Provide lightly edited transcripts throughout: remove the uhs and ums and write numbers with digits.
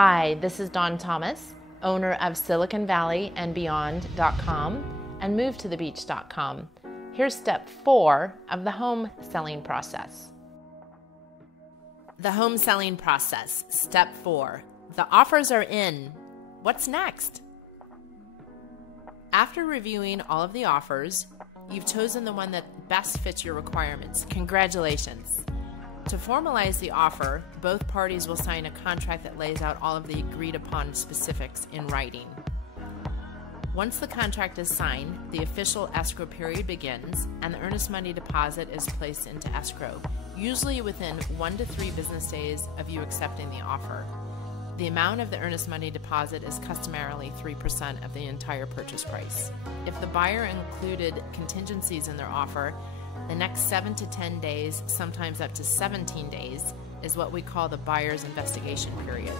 Hi, this is Dawn Thomas, owner of SiliconValleyandBeyond.com and MoveToTheBeach.com. Here's step 4 of the home selling process. The home selling process, step 4. The offers are in. What's next? After reviewing all of the offers, you've chosen the one that best fits your requirements. Congratulations. To formalize the offer, both parties will sign a contract that lays out all of the agreed upon specifics in writing. Once the contract is signed, the official escrow period begins and the earnest money deposit is placed into escrow, usually within 1 to 3 business days of you accepting the offer. The amount of the earnest money deposit is customarily 3% of the entire purchase price. If the buyer included contingencies in their offer, the next 7 to 10 days, sometimes up to 17 days, is what we call the buyer's investigation period.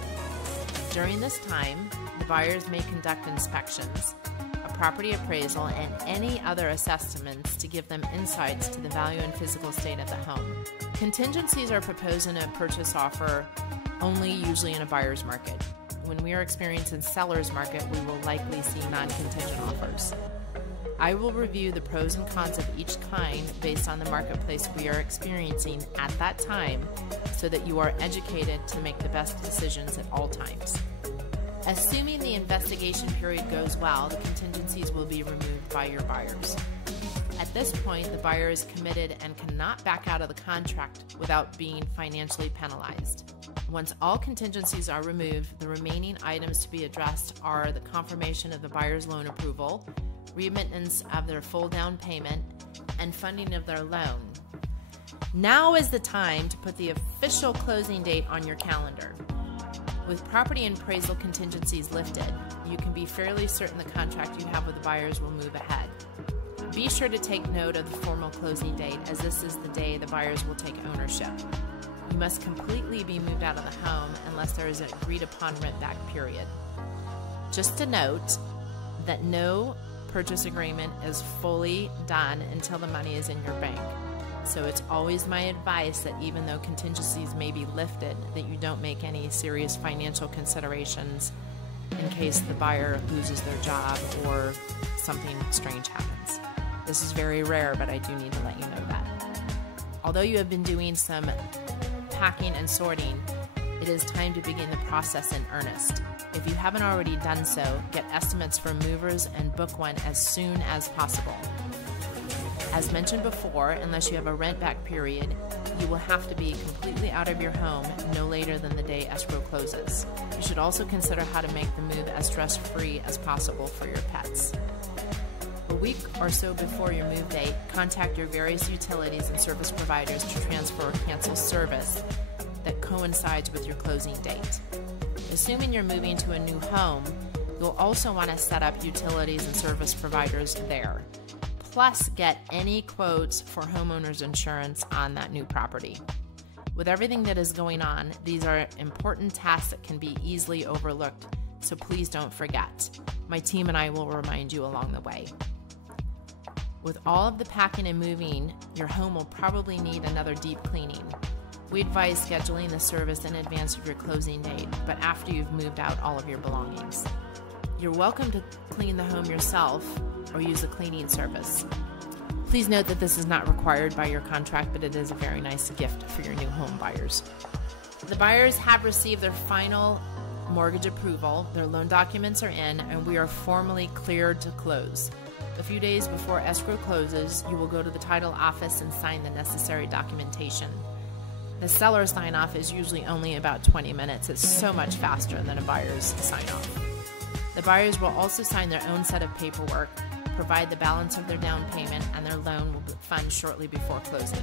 During this time, the buyers may conduct inspections, a property appraisal, and any other assessments to give them insights to the value and physical state of the home. Contingencies are proposed in a purchase offer only usually in a buyer's market. When we are experiencing seller's market, we will likely see non-contingent offers. I will review the pros and cons of each kind based on the marketplace we are experiencing at that time so that you are educated to make the best decisions at all times. Assuming the investigation period goes well, the contingencies will be removed by your buyers. At this point, the buyer is committed and cannot back out of the contract without being financially penalized. Once all contingencies are removed, the remaining items to be addressed are the confirmation of the buyer's loan approval, remittance of their full down payment, and funding of their loan. Now is the time to put the official closing date on your calendar. With property and appraisal contingencies lifted, you can be fairly certain the contract you have with the buyers will move ahead. Be sure to take note of the formal closing date, as this is the day the buyers will take ownership. You must completely be moved out of the home unless there is an agreed upon rent back period. Just a note that no purchase agreement is fully done until the money is in your bank. So it's always my advice that even though contingencies may be lifted, that you don't make any serious financial considerations in case the buyer loses their job or something strange happens. This is very rare, but I do need to let you know that. Although you have been doing some packing and sorting, it is time to begin the process in earnest. If you haven't already done so, get estimates for movers and book one as soon as possible. As mentioned before, unless you have a rent back period, you will have to be completely out of your home no later than the day escrow closes. You should also consider how to make the move as stress-free as possible for your pets. A week or so before your move date, contact your various utilities and service providers to transfer or cancel service that coincides with your closing date. Assuming you're moving to a new home, you'll also want to set up utilities and service providers there. Plus, get any quotes for homeowners insurance on that new property. With everything that is going on, these are important tasks that can be easily overlooked, so please don't forget. My team and I will remind you along the way. With all of the packing and moving, your home will probably need another deep cleaning. We advise scheduling the service in advance of your closing date, but after you've moved out all of your belongings. You're welcome to clean the home yourself or use a cleaning service. Please note that this is not required by your contract, but it is a very nice gift for your new home buyers. The buyers have received their final mortgage approval, their loan documents are in, and we are formally cleared to close. A few days before escrow closes, you will go to the title office and sign the necessary documentation. The seller sign-off is usually only about 20 minutes. It's so much faster than a buyer's sign-off. The buyers will also sign their own set of paperwork, provide the balance of their down payment, and their loan will fund shortly before closing.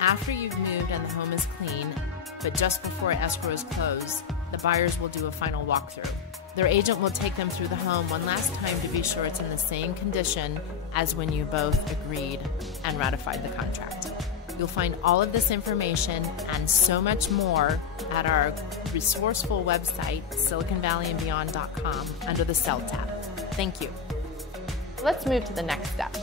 After you've moved and the home is clean, but just before escrow is closed, the buyers will do a final walkthrough. Their agent will take them through the home one last time to be sure it's in the same condition as when you both agreed and ratified the contract. You'll find all of this information and so much more at our resourceful website, SiliconValleyandBeyond.com, under the Sell tab. Thank you. Let's move to the next step.